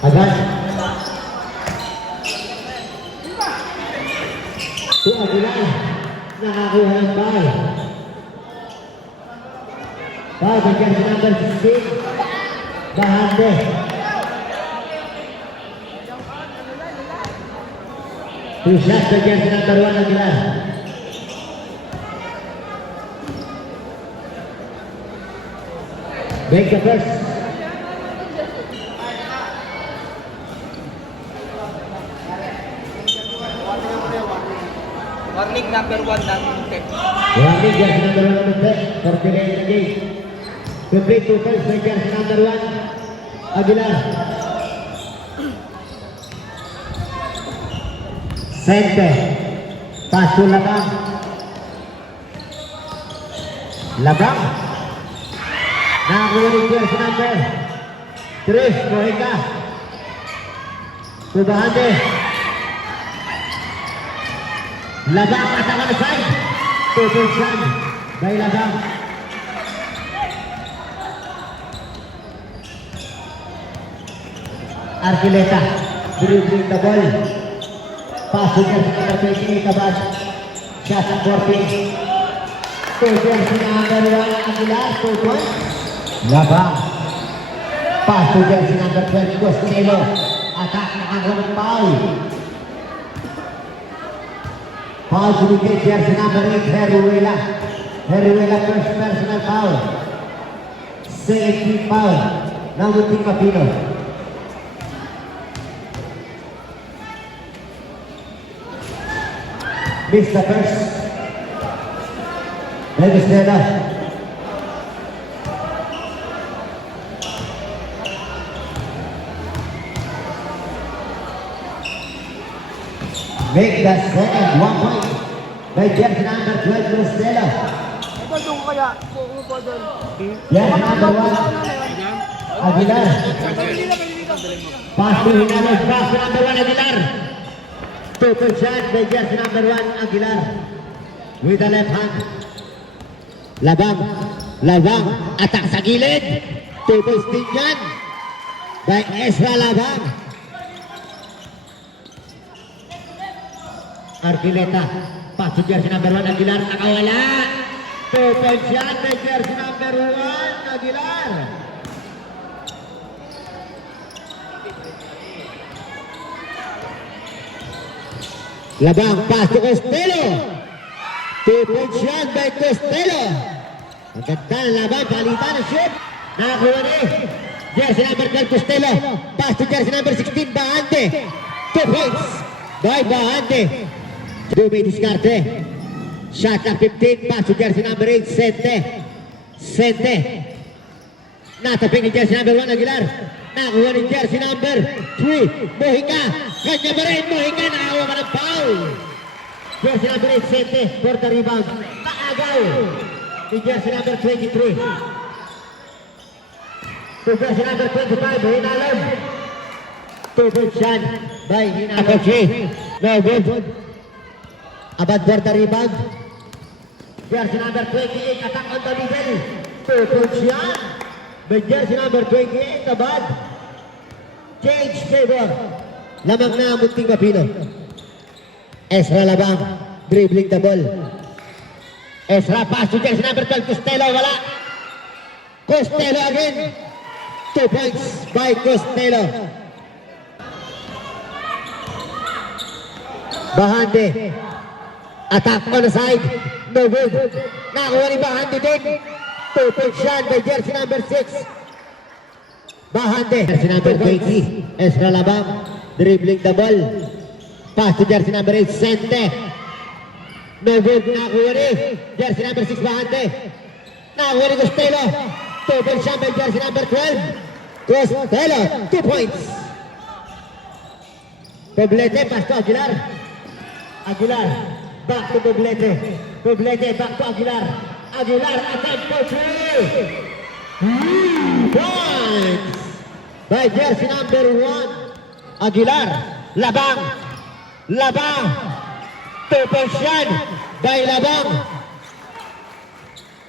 Agad. Si Aguilar. Nakakuha ng ball. Ball bigyan sa number 16. Bahande. Two shots bigyan sa number 1 Aguilar. Break the first. Warning number 1 ng Tech. Warning jersey number 1 ng Tech for delay in the game. Complete two points by jersey number 1 Aguilar. Sente. Pass to Labang. Labang. Nakakuha rin jersey number 3 Mojica. Subahante. Labang attack on the side. Tutusan by Labang. Arquileta dribbling the ball. Pasok niya sa number 28 Abad. Shot at 14. Tutusan si number 1 Aguilar. 2 points. Labang. Pasok niya si number 12 Costello. Attack nakakuha ng foul. Foul binigay jersey number 8, Heruela. Heruela first personal foul. Second foul ng Munting Mapino. Miss the first. Registera. Make the second 1 point by jersey number 12, Rostella. Ito doon kaya, kung po doon. Jersey number 1, Aguilar. Pass to Hinalog, pass to number 1, Aguilar. Total shot by jersey number 1, Aguilar. With the left hand. Labang, Labang, attack sa gilid. Total spin yan by Ezra Labang. Arquileta, pass to jersey number 1, Aguilar, nakawala. Total shot by jersey number 1, Aguilar. Labang, pass to Costello. Total shot by Costello. Maganda ng Labang, palitan ang shoot. Nakakuha ni jersey number 12, Costello. Pass to jersey number 16, Bahante. 2 points by Bahante. Dumi diskarte. Shot at 15. Pass to jersey number 8. Sente. Sente. Nataping ni jersey number 1 Aguilar. Nakuha ni jersey number 3 Mojica. Kanya ba rin Mojica. Nakakuha ka ng foul. Jersey number 8 Sente. For the rebound. Kaagaw ni jersey number 23. To jersey number 25. Hinalog. Two-point shot by Hinalog. No good. Abad for the rebound. Jersey number 28, attack on the middle. Two-point shot by jersey number 28, Abad. Change favor. Lamang na Munting Mapino. Ezra Labang, dribbling the ball. Ezra pass to jersey number 12, Costello, wala. Costello again. 2 points by Costello. Bahante. Attack on the side. No good. Nakuha ni Bahante din. 2-point shot by jersey number 6. Bahante. Jersey number 20. Ezra Labang. Dribbling the ball. Pass to jersey number 8. Sente. No good. Nakuha ni jersey number 6. Bahante. Nakuha ni Costello. 2-point shot by jersey number 12. Costello. 2 points. Poblete. Pass to Aguilar. Aguilar. Back to Poblete. Poblete back to Aguilar. Aguilar attempt for 3. Points by jersey number 1. Aguilar. Labang. Labang. 2-point shot by Labang.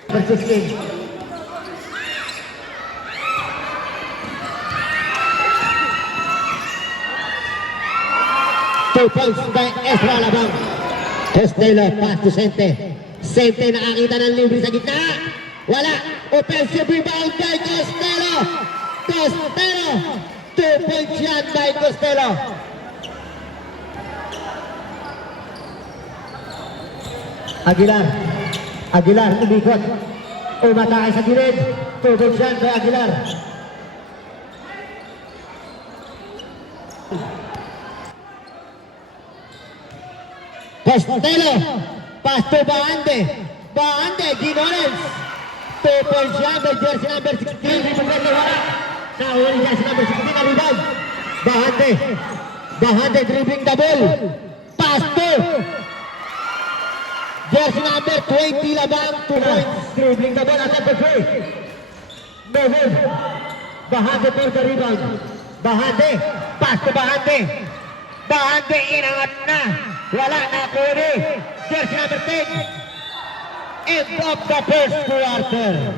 Versus King. 2 points by Ezra Labang. Costello, pass to Sente. Sente nakakita ng libre sa gitna. Wala. Offensive rebound by Costello. Costello. 2 points yan by Costello. Aguilar. Aguilar, umikot. Umatake sa gilid. 2 points yan by Aguilar. Costello, pass to Baande. Baande, Ginones. 2 points yan by jersey number 16. Rebound wala. Nahuli jersey number 16 na rebound. Baande. Baande dribbling the ball. Pass to jersey number 20 Labang. 2 points. Dribbling the ball at number 3. No move. Baande for the rebound. Baande. Pass to Baande. Baande inangat na. Wala na kunin. Jersey number 10. End of the first quarter.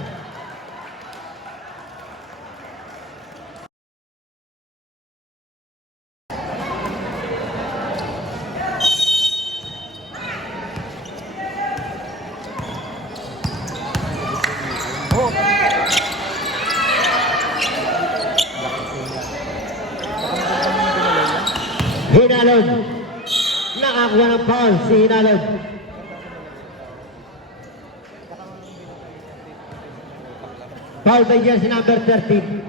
Hinalog. Nakakuha ng foul si Hinalog. Foul by jersey number 13.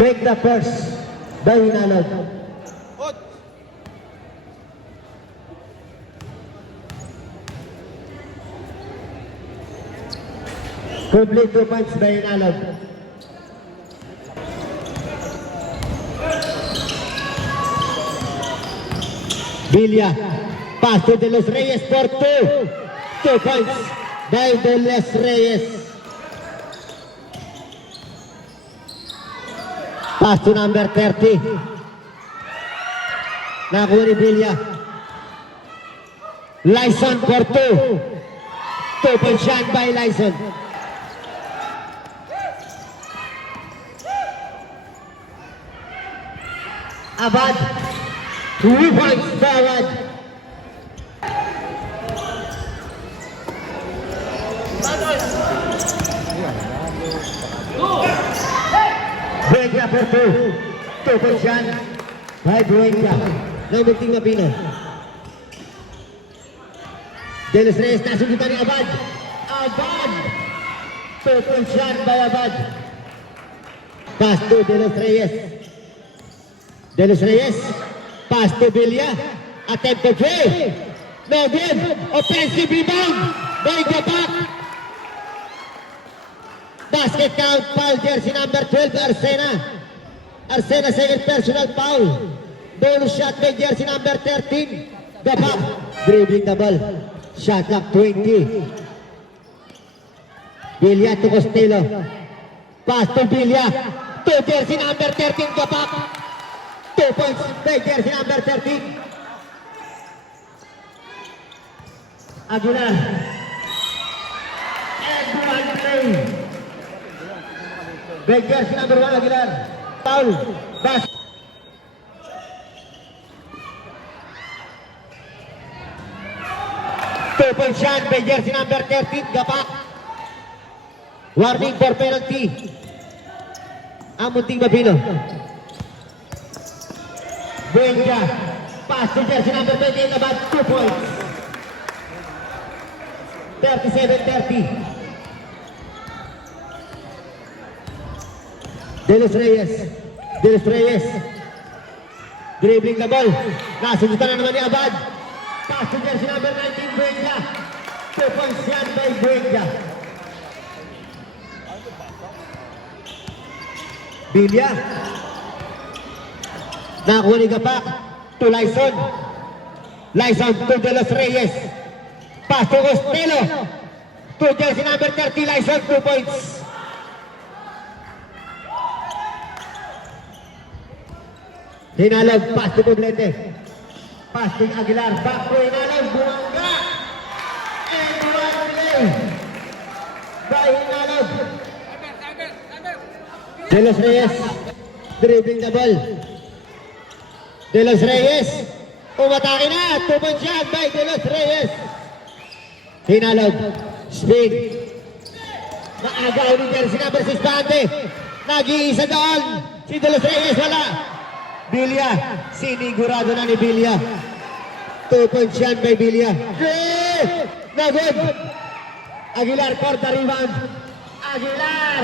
Make the first by Hinalog. Complete 2 points by Hinalog. Villa, pass to De Los Reyes for 2. 2 points by De Los Reyes. Pass to number 30. Nakuha ni Villa. Lyson for 2. 2 points shot by Lyson. Abad, 2 points forward. Buenga for 2. 2 points shot by Buenga. Ng Munting Mapino. De Los Reyes, nasundutan ni Abad. Abad! 2 points shot by Abad. Pass to De Los Reyes. De Los Reyes, pass to Villa, attempt to play, no good, offensive rebound by Gapak. Basket count, foul jersey number 12, Arsena. Arsena second personal foul. Bonus shot by jersey number 13, Gapak. Dribbling the ball, shot clock 20. Villa to Costello, pass to Villa, to jersey number 13, Gapak. 2 points by jersey number 13. Aguilar. And one play. By jersey number 1, Aguilar. Foul. Bas. Two-point shot by jersey number 13, Gapak. Warning for penalty. Ang Munting Mapino. Buenga, pass to jersey number 28, about 2 points. 37-30. De Los Reyes. De Los Reyes. Dribbling the ball. Nasundutan na naman ni Abad. Pass to jersey number 19, Buenga. 2 points yan by Buenga. Villa. Nakuha ni Gapak to Lyson. Lyson to De Los Reyes. Pass to Costello. To jersey number 30, Lyson, 2 points. Hinalog, pass to Poblete. Pass to Aguilar. Back to Hinalog, Buanga. And one play. De Los Reyes, dribbling the ball. De Los Reyes, umatake na, 2-point shot by De Los Reyes. Hinalog, spin. Maagaw ni jersey number 6 Bante. Nag-iisa doon. Si De Los Reyes wala. Bilya, sinigurado na ni Bilya. 2-point shot by Bilya. No good. Aguilar for the rebound. Aguilar.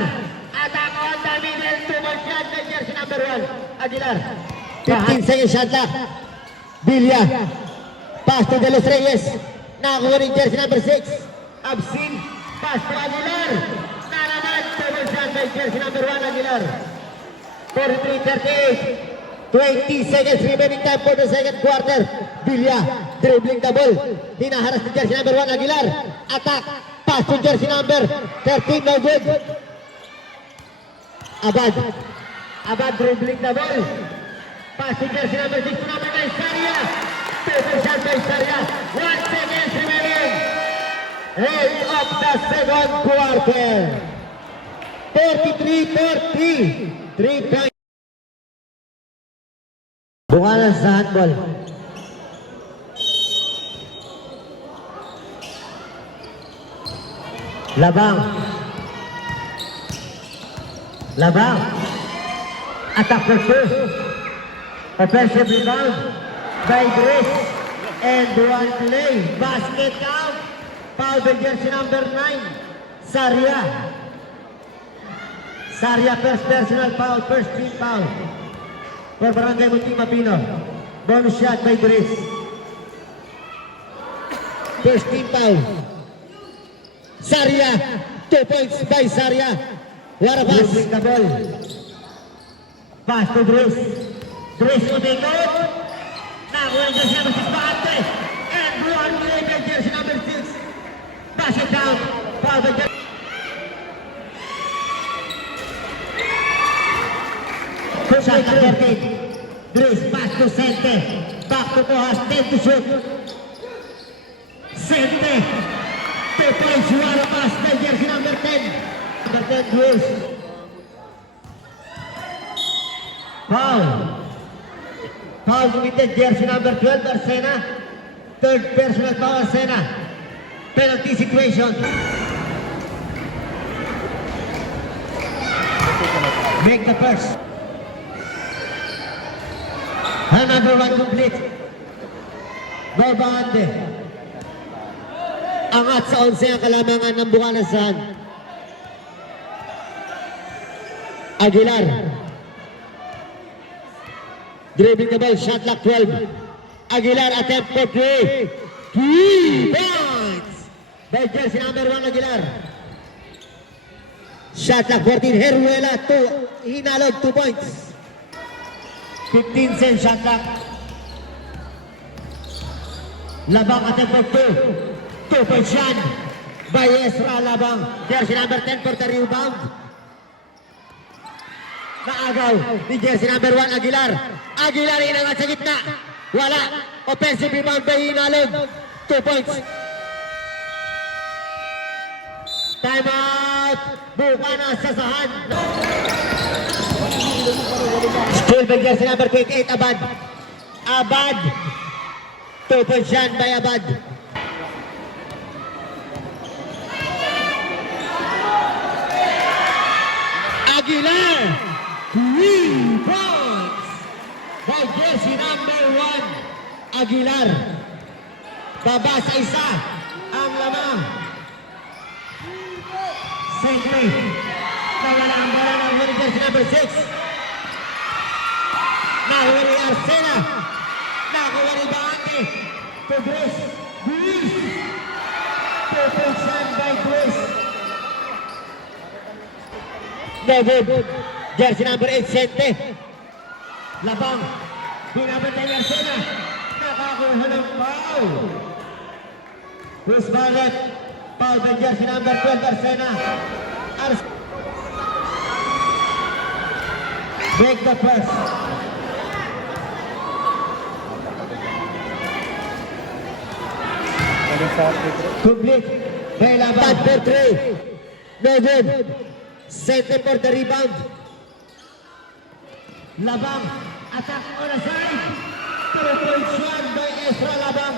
Attack on the middle. 2-point shot by jersey number 1. Aguilar. 15 seconds shot clock. Bilya. Pass to De Los Reyes. Nakakuha rin jersey number 6. Absin. Pass to Aguilar. Nalaman. 2-point shot by jersey number 1. Aguilar. 43-38. 20 seconds remaining time for the second quarter. Bilya dribbling the ball. Hinaharas ni jersey number 1 Aguilar. Attack. Pass to jersey number 13. No good. Abad. Abad dribbling the ball. Pass to jersey number 6 to number 9 Saria. Total shot by Saria. 1 second remaining. End of the second quarter. 43-40. 3 points. Bukalan sa handball. Labang. Labang. Attack for first. Offensive rebound by Grace. And one play. Basket count. Foul by jersey number 9. Saria. Saria first personal foul. First team foul. For Barangay Munting Mapino. Bonus shot by Grace. First team foul. Saria. 2 points by Saria. What a pass. Dribbling the ball. Pass to Grace. Grace to the note. Nakuha ang jersey number 6 Bahante. And one play by jersey number 6. Pass it down. Foul by jersey. Shot number 8. Grace pass to Sente. Back to Cojas. 10 to shoot. Sente. 2 points. What a pass by jersey number 10. Number 10 Grace. Foul. Foul committed jersey number 12 Arsena. Third personal foul Arsena. Penalty situation. Make the first. Number 1 complete. Babande. Angat sa 11 ang kalamangan ng Bukanasan. Aguilar. Dribbling the ball, shot clock 12. Aguilar attempt for 3. 3 points by jersey number 1 Aguilar. Shot clock 14. Heruela 2. Hinalog 2 points. 15 cents shot clock. Labang attempt for 2. 2-point shot by Ezra Labang. Jersey number 10 for the rebound. Naagaw ni jersey number 1 Aguilar. Aguilar inangat sa gitna. Wala. Offensive rebound by Hinalog. 2 points. Time out. Bukana sa sahan. Still by jersey number 28 Abad. Abad. 2-point shot by Abad. Aguilar. 3 points by jersey number 1 Aguilar. Baba sa isa ang lamang. Sente. Nawala ang bola ng jersey number 6. Nahuli Arsena. Nakuha ni Bahante. To Grace. Grace. Perfect shot by Grace. No good. Jersey number 8, Sente. Labang. Binabantay ni Arsena. Nakakuha ng foul. Chris Barrett. Foul by jersey number 12, Arsena. Break the press. Complete. By Labang for 3. No good. Sente for the rebound. Labang, attack on the side. 2 points yan by Ezra Labang.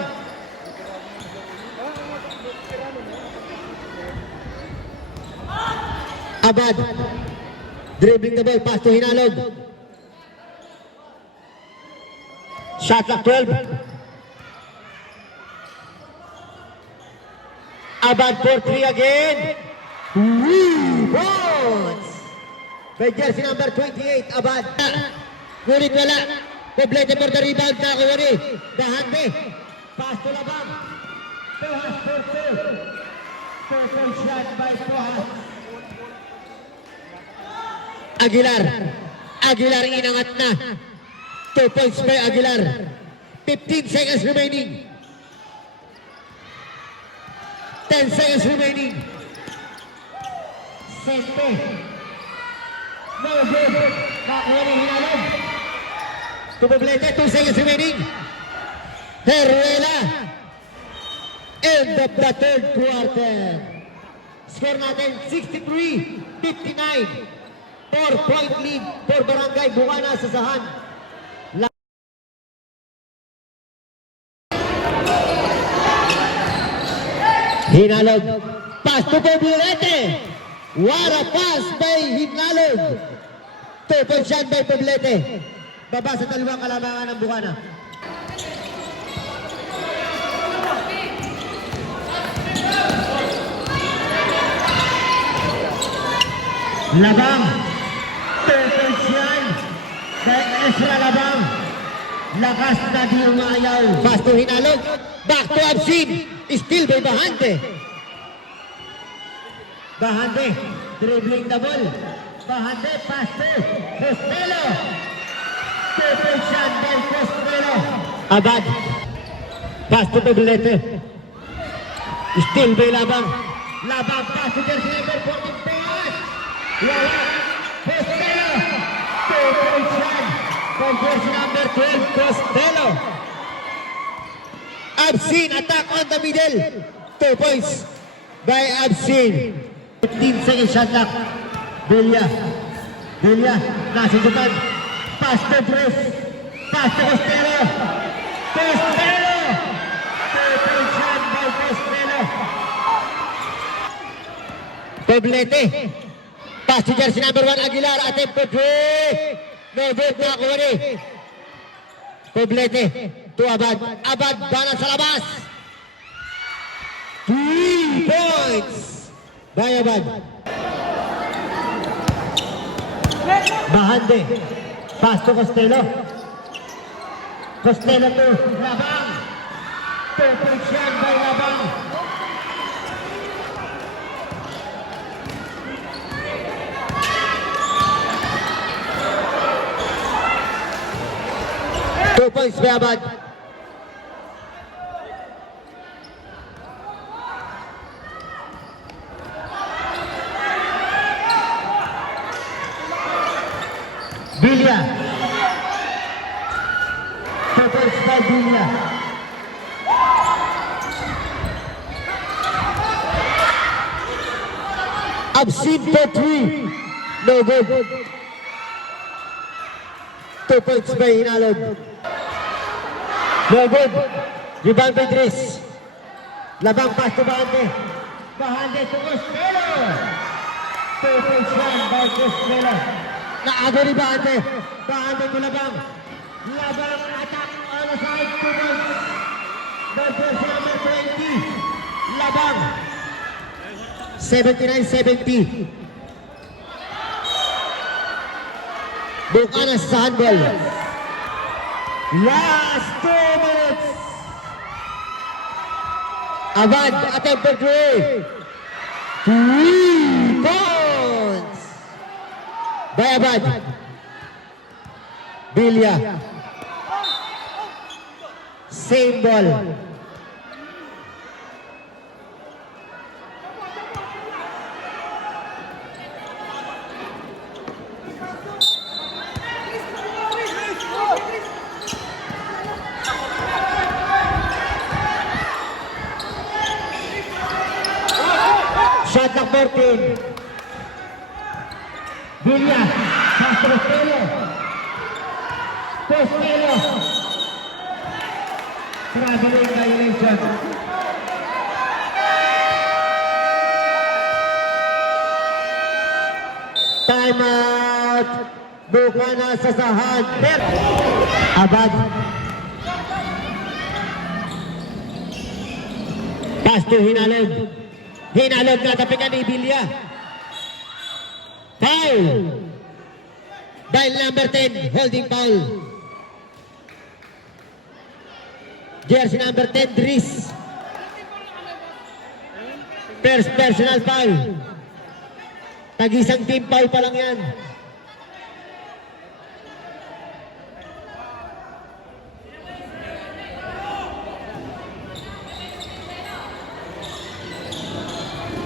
Abad, dribbling the ball, pass to Hinalog. Shot clock 12. Abad for 3 again. Rebounds by jersey number 28, Abad. Ngunit wala. Poblete for the rebound. Nakuha ni Bahante. Pass to Labang. Tohas for 2. Second shot by Tohas. Aguilar. Aguilar inangat na. 2 points by Aguilar. 15 seconds remaining. 10 seconds remaining. Sente. No good. Nakuha ni Hinalog. Tumoblete. 2 seconds remaining. Heruela. End of the third quarter. Score natin 63-59. 4-point lead for Barangay Bungana sa Sahan. Hinalog. Pass to Poblete. What a pass by Hinalog. 2-point shot by Poblete. Baba sa dalawang kalabangan ng Bungana. Labang. 2-point shot by Ezra Labang. Lakas na di umayaw. Pass to Hinalog. Back to Absin. Still by Bahante. Bahante. Dribbling the ball. Bahante. Pass to Costello. 2-point shot by Costello. Abad. Pass to Poblete. Still by Labang. Labang. Pass to jersey number 45. Wala. Costello. 2-point shot by jersey number 12. Costello. Absin, attack on the middle. 2 points by Absin. 15 seconds shot clock. Villa. Villa, nasa Japan. Pass to Bruce. Pass to Costello. Costello. 2-point shot by Costello. Poblete. Pass to jersey number 1, Aguilar. Attempt to three. No good, nakuha ni Poblete. To Abad. Abad, bala sa labas. 3 points by Abad. Bahande. Pass to Costello. Costello to Labang. 2-point shot by Labang. Two points by Abad. Villa. 2 points by Villa. Absin for 3. No good. 2 points by Hinalog. No good. Rebound by Dres. Labang pass to Bahante. Bahante to Costello. 2-point shot by Costello. Naago ni Bahante. Bahante to Labang. Labang attack on the side. 2 points by jersey number 20. Labang. 79-70. Bungana sa handball. Last 2 minutes. Abad, attempt for 3. 3 points by Abad. Villa. Same ball. Shot clock 14. Villa. Pass to Costello. Costello. Traveling violation. Timeout. Buka na sa sahad. Abad. Pass to Hinalog. Hinalog na tapikan ni Bilya. Foul. Dahil number 10, holding foul. Jersey number 10, Dries. First personal foul. Tag-isang team foul pa lang yan.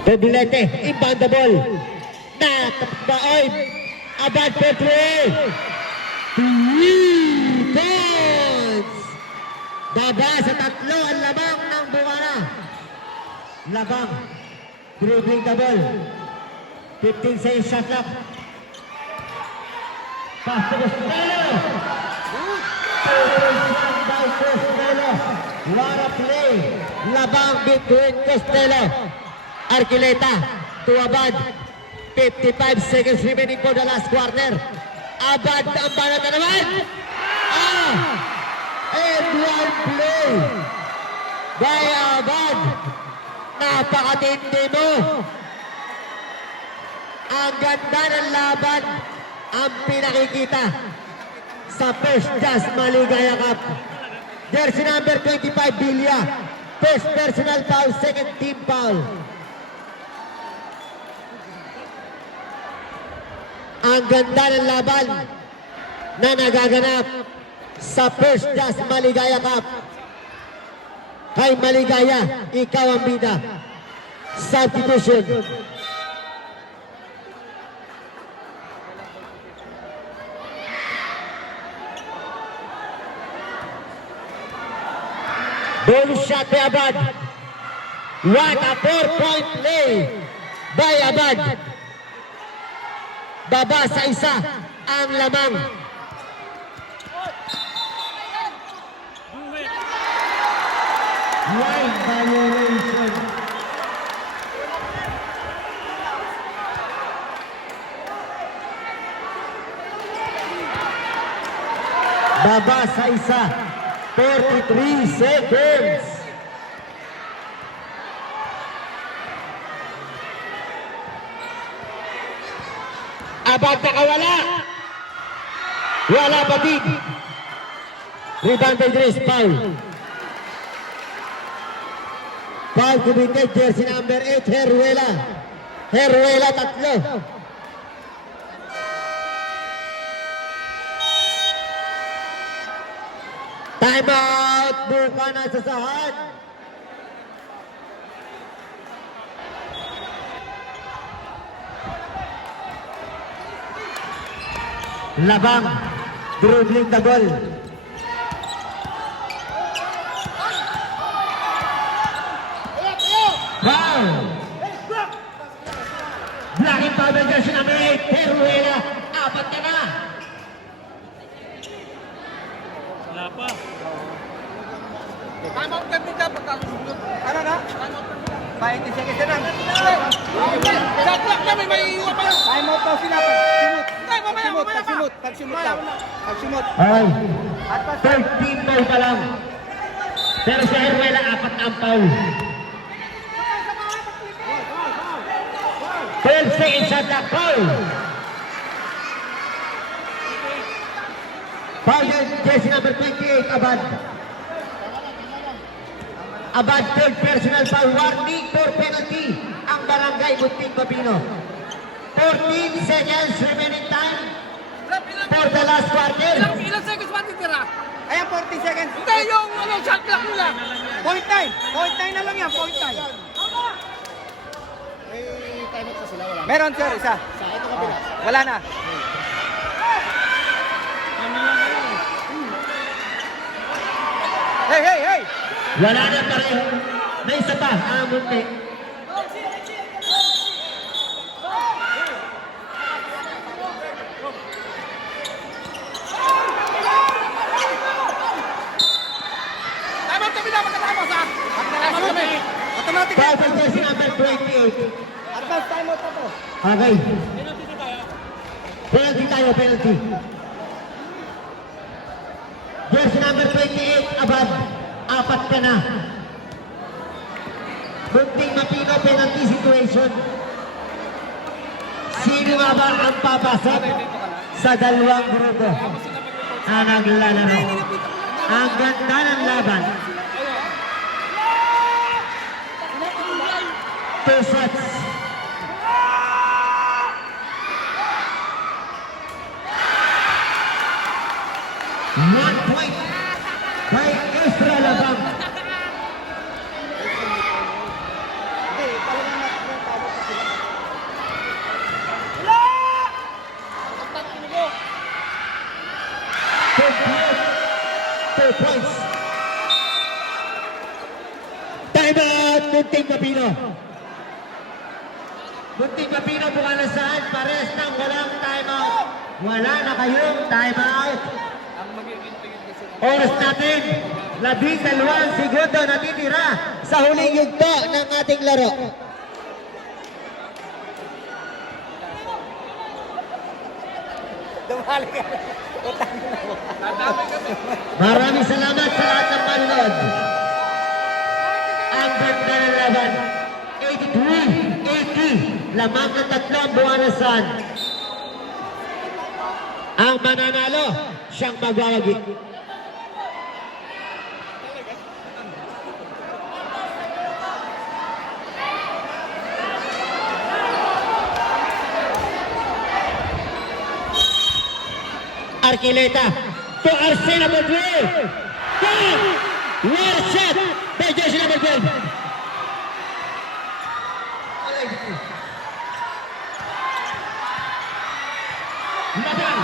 Pedilete, inbound the ball. Nakapbaoy. Abad for 3 points. Baba sa 3 ang labang ng Bukana. Labang. Dribbling the ball. 15 seconds shot clock. Pass to Costello. By Costello. What a play. Labang between Costello. Arquileta to Abad. 55 seconds remaining for the last quarter. Abad ang banat na naman. And one play by Abad. Napakatindi mo. Ang ganda ng laban ang pinakikita sa First Jazz Maligaya Cup. Jersey number 25, Bilya. First personal foul, second team foul. Ang ganda ng laban na nagaganap sa First Jazz Maligaya Cup. Kay Maligaya, ikaw ang bida. Substitution. Ball shot by Abad. What a 4-point play by Abad. Baba sa isa ang lamang. Line violation. Baba sa isa. 43 seconds. Abad nakawala. Wala batid. Rebound by Dries, foul. Foul committed, jersey number 8, Heruela. Heruela, 3. Time out. Buka na sa sahad. Labang. Dribbling the ball. Foul. Blocking foul by jersey number 8, Heruela. 4 ka na. Wala pa. Time out kami dapat ang sumunod. Ano na? Time out kami. 20 seconds na lang. Shot clock kami, may iwan pa lang. Time out daw sila. Simut. Ay, mamaya pa. Pagsimut lang. Pagsimut. Ay, 13 foul pa lang. Pero sa Heruela, 4 na ang foul. 12 seconds shot clock, foul. Foul yan, jersey number 28, Abad. Abad, third personal foul, warning for penalty. Ang barangay Bunting Babino. 14 seconds remaining time for the last quarter. Ilang seconds ba titira? Ayan, 40 seconds. Hindi, yung shot clock nila. Point time. Point time na lang yan. Point time. Meron, sir. Isa. Wala na. Hey! Wala na pareho. May isa pa, ang Bunting. Automatic Foul yan. by jersey number 28. Advance timeout na to. Okay. Penalty tayo, penalty. Jersey number 28, above. Apat ka na. Bunting Mapino, penalty situation. Sino nga ba ang papasok sa dalawang grupo na naglalaro? Ang ganda ng laban. 2 sets. One point by Extra Labang. Hindi, talagang timeout na sila. 2 points. Time out, Bunting Mapino. Bunting Mapino, buka na saan? Pares nang walang time out. Wala na kayong time out. Oras natin, 12 segundo natitira sa huling yugto ng ating laro. Dumali ka. Utang na mo. Maraming salamat sa lahat ng manonood. Ang ganda ng laban. 83-80. Lamang ng tatlong buwanasan. Ang mananalo, siyang magwawagi. Arquileta to Arsena Madrid. Well shot by jersey number 12. Labang